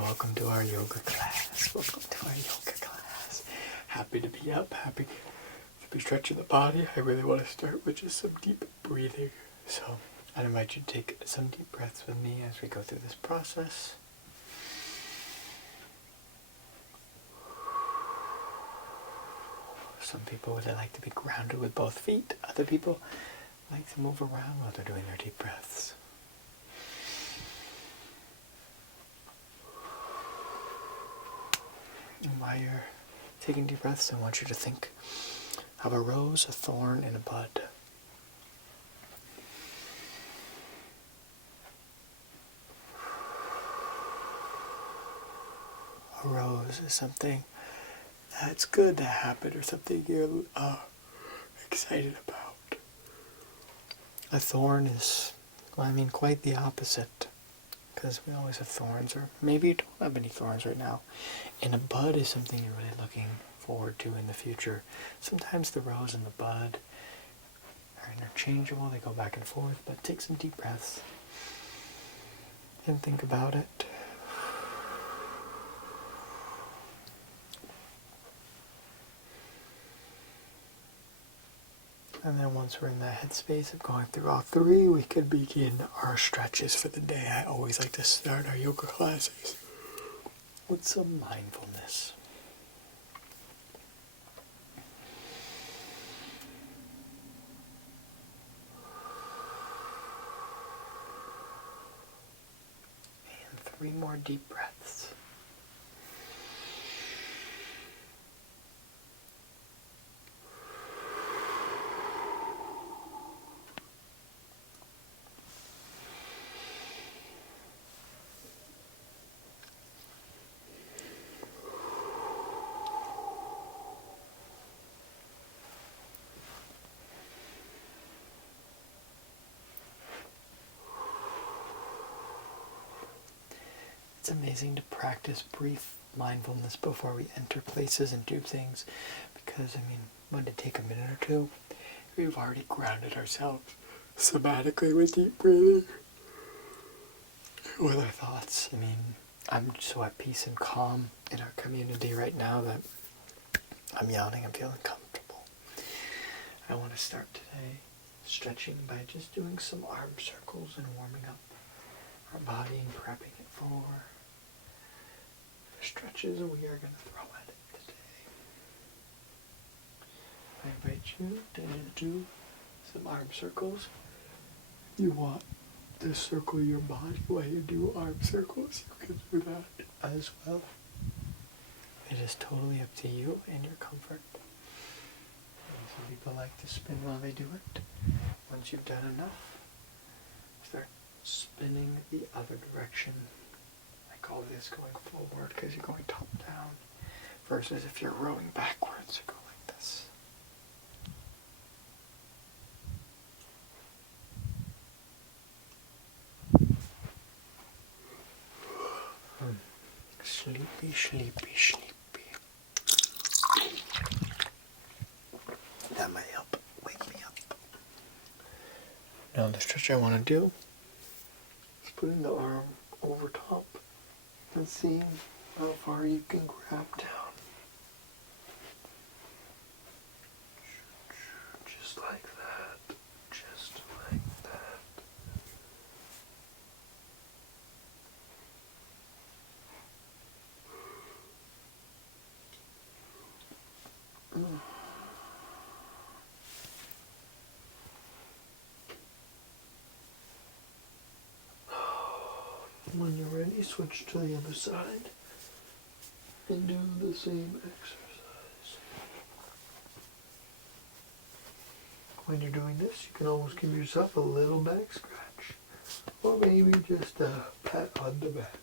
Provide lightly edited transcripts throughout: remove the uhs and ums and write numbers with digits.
welcome to our yoga class. Welcome to our yoga class. Happy to be up, happy to be stretching the body. I really want to start with just some deep breathing. So I'd invite you to take some deep breaths with me as we go through this process. Some people would like to be grounded with both feet. Other people like to move around while they're doing their deep breaths. And while you're taking deep breaths, I want you to think of a rose, a thorn, and a bud. A rose is something that's good to happen or something you're excited about. A thorn is, quite the opposite, because we always have thorns, or maybe you don't have any thorns right now. And a bud is something you're really looking forward to in the future. Sometimes the rose and the bud are interchangeable, they go back and forth, but take some deep breaths and think about it. And then once we're in that headspace of going through all three, we could begin our stretches for the day. I always like to start our yoga classes with some mindfulness. And 3 more deep breaths. It's amazing to practice brief mindfulness before we enter places and do things, because, when to take a minute or two, we've already grounded ourselves somatically with deep breathing, with our thoughts. I'm so at peace and calm in our community right now that I'm yawning, I'm feeling comfortable. I want to start today stretching by just doing some arm circles and warming up our body and prepping it for the stretches we are going to throw at it today. I invite you to do some arm circles. You want to circle your body while you do arm circles, you can do that as well. It is totally up to you and your comfort. Some people like to spin while they do it. Once you've done enough, start spinning the other direction. I call this going forward because you're going top down, versus if you're rowing backwards, you go like this. Sleepy, sleepy, sleepy. That might help wake me up. Now the stretch I want to do is putting the arm over top and seeing how far you can grab down. Just like that. Just like that. When you're ready, switch to the other side and do the same exercise. When you're doing this, you can always give yourself a little back scratch, or maybe just a pat on the back.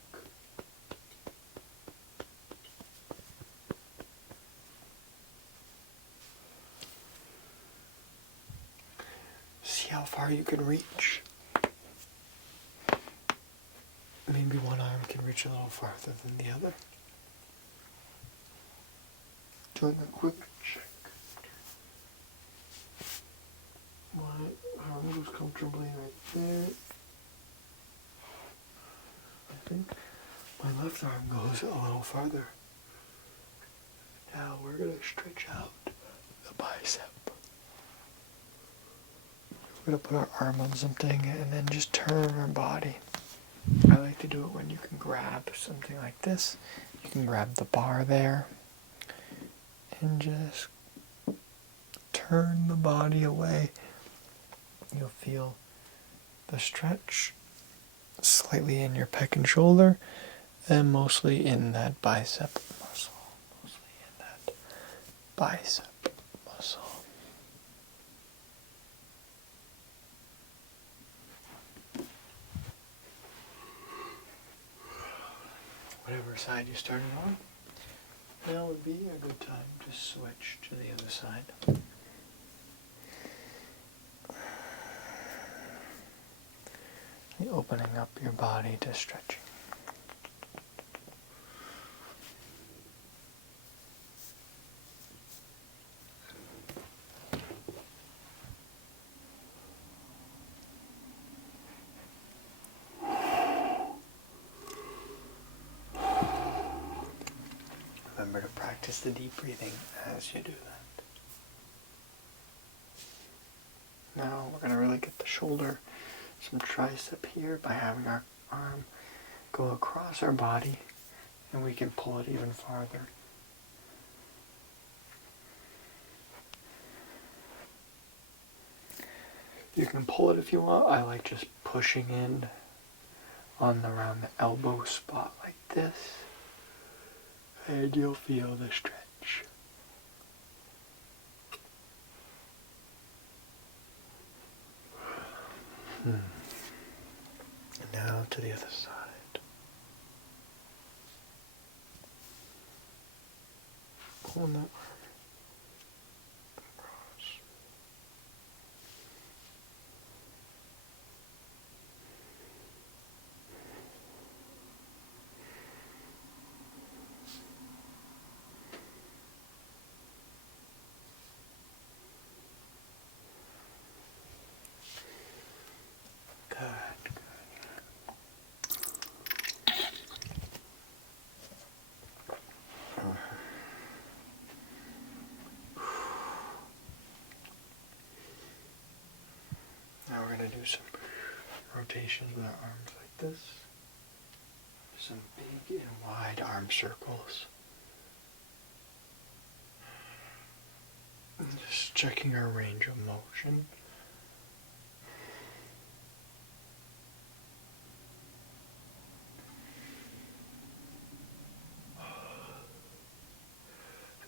See how far you can reach. Maybe one arm can reach a little farther than the other. Doing a quick check. My arm goes comfortably right there. I think My left arm goes a little farther. Now we're going to stretch out the bicep. We're going to put our arm on something and then just turn our body. I like to do it when you can grab something like this. You can grab the bar there and just turn the body away. You'll feel the stretch slightly in your pec and shoulder and mostly in that bicep muscle. Mostly in that bicep muscle. Whatever side you started on, now would be a good time to switch to the other side. Opening up your body to stretching. Remember to practice the deep breathing as you do that. Now we're going to really get the shoulder, some tricep here by having our arm go across our body, and we can pull it even farther. You can pull it if you want. I like just pushing in around the elbow spot like this, and you'll feel the stretch. And now to the other side. Pulling that arm across. Good. Now we're going to do some rotations with our arms like this. Some big and wide arm circles. And just checking our range of motion.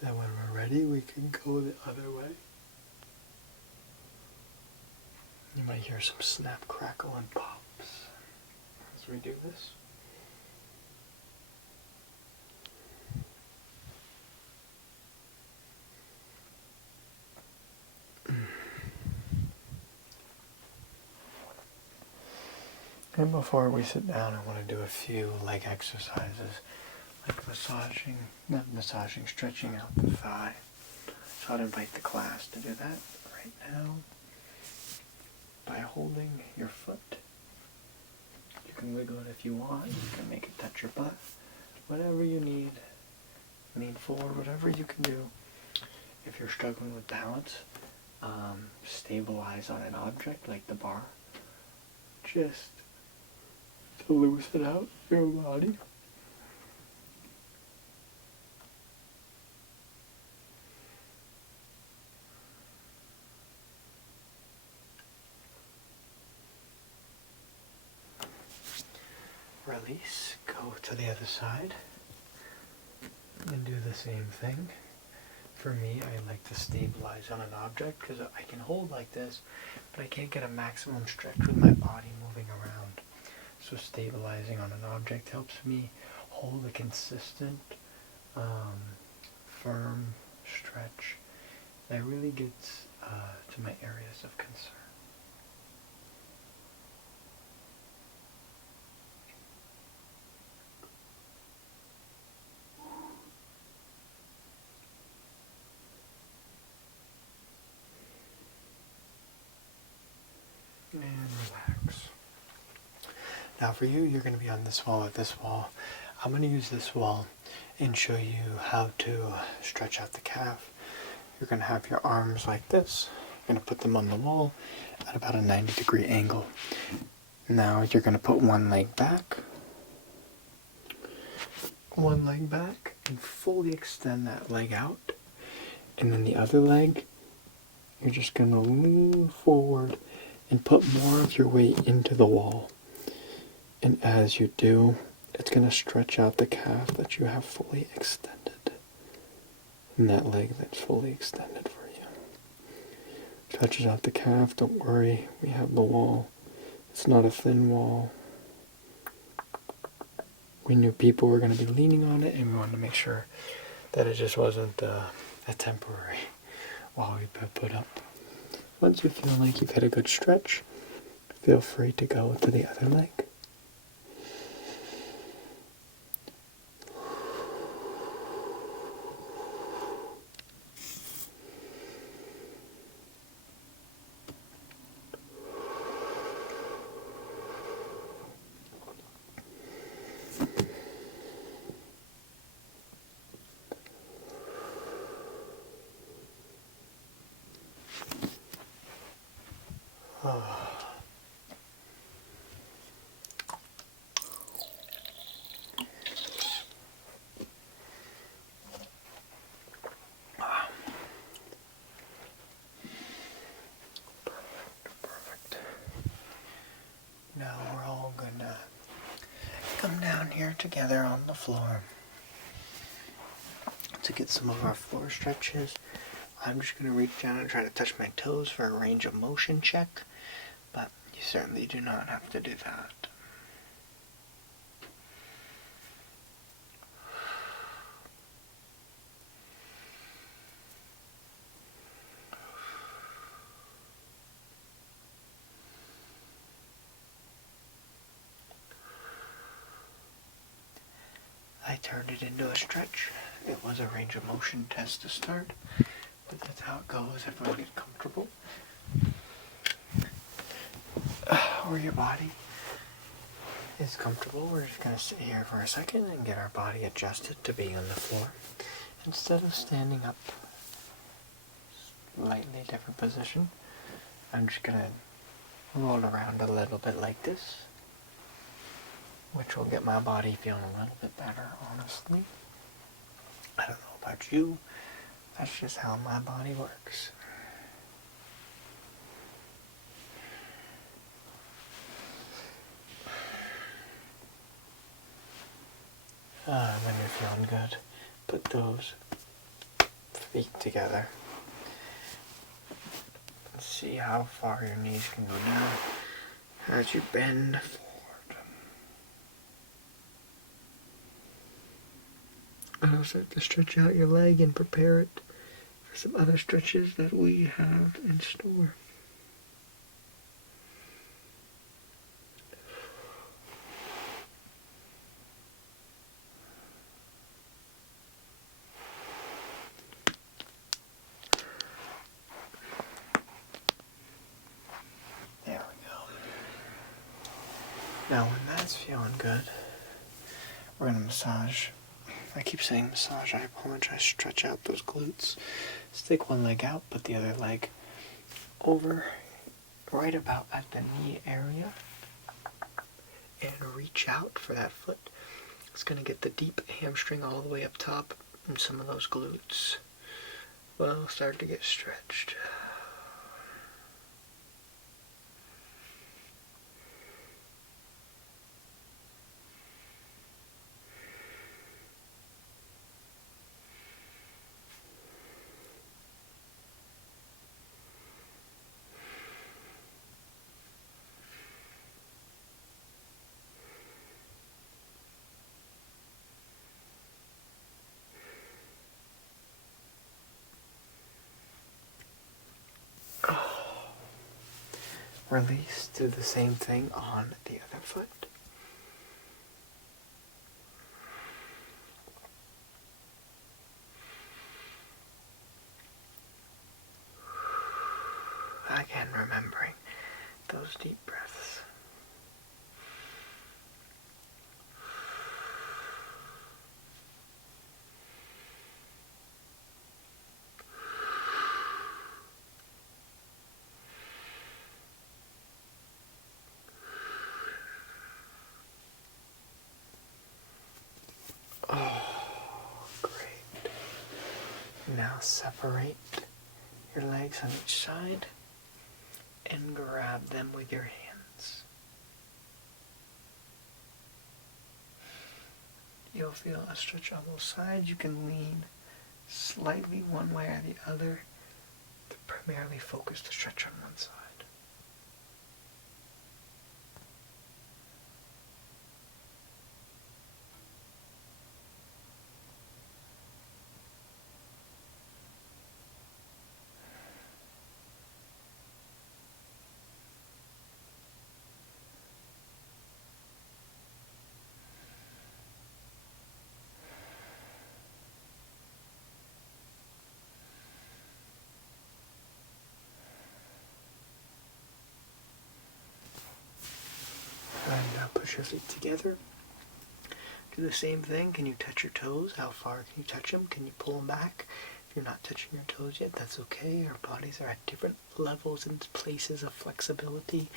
Then when we're ready, we can go the other way. You might hear some snap, crackle, and pops as we do this. And before we sit down, I want to do a few leg exercises, like stretching out the thigh. So I'd invite the class to do that right now by holding your foot. You can wiggle it if you want. You can make it touch your butt. Whatever you need. Lean forward, whatever you can do. If you're struggling with balance, stabilize on an object like the bar. Just to loosen out your body. Release, go to the other side, and do the same thing. For me, I like to stabilize on an object because I can hold like this, but I can't get a maximum stretch with my body moving around. So stabilizing on an object helps me hold a consistent, firm stretch that really gets to my areas of concern. And relax. Now for you, you're going to be on this wall with this wall. I'm going to use this wall and show you how to stretch out the calf. You're going to have your arms like this. You're going to put them on the wall at about a 90-degree angle. Now you're going to put one leg back, and fully extend that leg out. And then the other leg, you're just going to lean forward and put more of your weight into the wall. And as you do, it's going to stretch out the calf that you have fully extended. And that leg that's fully extended for you. Stretches out the calf, don't worry, we have the wall. It's not a thin wall. We knew people were going to be leaning on it, and we wanted to make sure that it just wasn't a temporary wall we put up. Once you feel like you've had a good stretch, feel free to go to the other leg. Perfect. Now we're all gonna come down here together on the floor to get some of our floor stretches. I'm just going to reach down and try to touch my toes for a range of motion check, but you certainly do not have to do that. I turned it into a stretch. It was a range of motion test to start, but that's how it goes if I get comfortable. Or your body is comfortable. We're just going to sit here for a second and get our body adjusted to being on the floor. Instead of standing up, slightly different position, I'm just going to roll around a little bit like this, which will get my body feeling a little bit better, honestly. I don't know about you, that's just how my body works. When you're feeling good, put those feet together. And see how far your knees can go down as you bend forward. And I'll start to stretch out your leg and prepare it for some other stretches that we have in store. There we go. Now when that's feeling good, we're going to massage. I keep saying massage, I apologize. Stretch out those glutes. Stick one leg out, put the other leg over right about at the knee area. And reach out for that foot. It's going to get the deep hamstring all the way up top, and some of those glutes will start to get stretched. Release, do the same thing on the other foot. Again, remembering those deep breaths. Oh, great. Now separate your legs on each side and grab them with your hands. You'll feel a stretch on both sides. You can lean slightly one way or the other to primarily focus the stretch on one side. And now push your feet together. Do the same thing. Can you touch your toes? How far can you touch them? Can you pull them back? If you're not touching your toes yet, that's okay. Our bodies are at different levels and places of flexibility.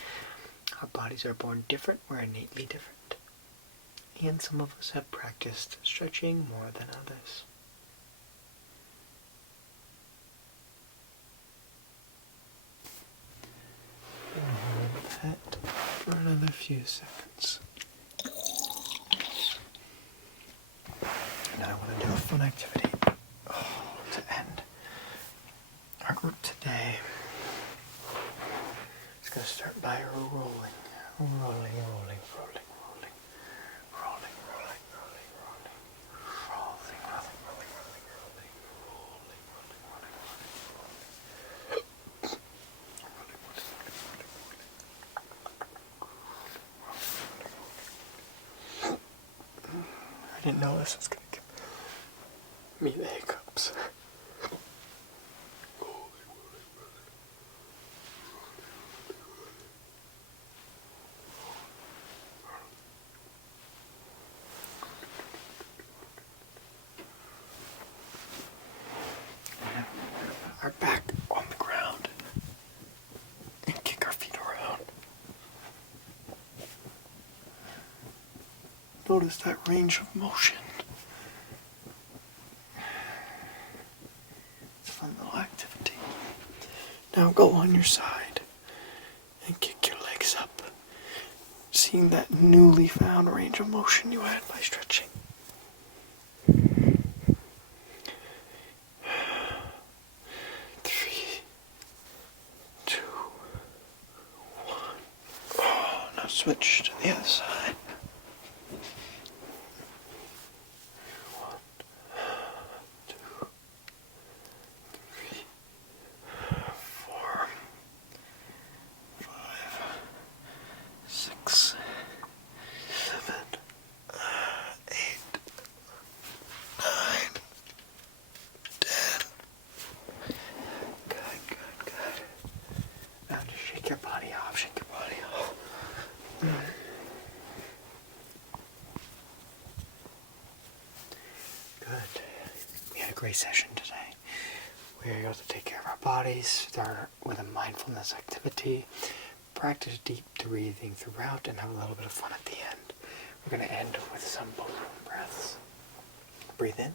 Our bodies are born different. We're innately different. And some of us have practiced stretching more than others. And hold that for another few seconds. Now I want to do a fun activity to end our group today. It's going to start by rolling, rolling, rolling, rolling, rolling, rolling, rolling, rolling, rolling, rolling, rolling, rolling, rolling, rolling, I didn't know this was going to give me the hiccups. Our back on the ground and kick our feet around. Notice that range of motion. It's a fun little activity. Now go on your side and kick your legs up, seeing that newly found range of motion you had by stretching. 3, 2, 1. Oh, now switch to the other side. 1, 2, 3, 4, 5, 6, 7, 8, 9, 10. Good, good, good. Now just shake your body off, shake your body off. Good. We had a great session today. We were able to take care of our bodies, start with a mindfulness activity, practice deep breathing throughout, and have a little bit of fun at the end. We're going to end with some balloon breaths. Breathe in.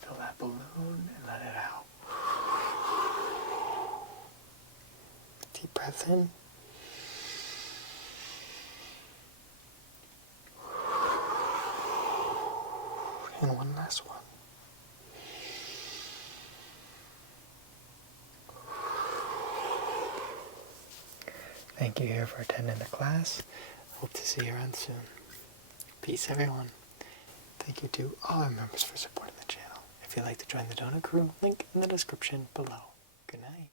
Fill that balloon and let it out. Deep breath in. And one last one. Thank you here for attending the class. Hope to see you around soon. Peace, everyone. Thank you to all our members for supporting the channel. If you'd like to join the donor crew, link in the description below. Good night.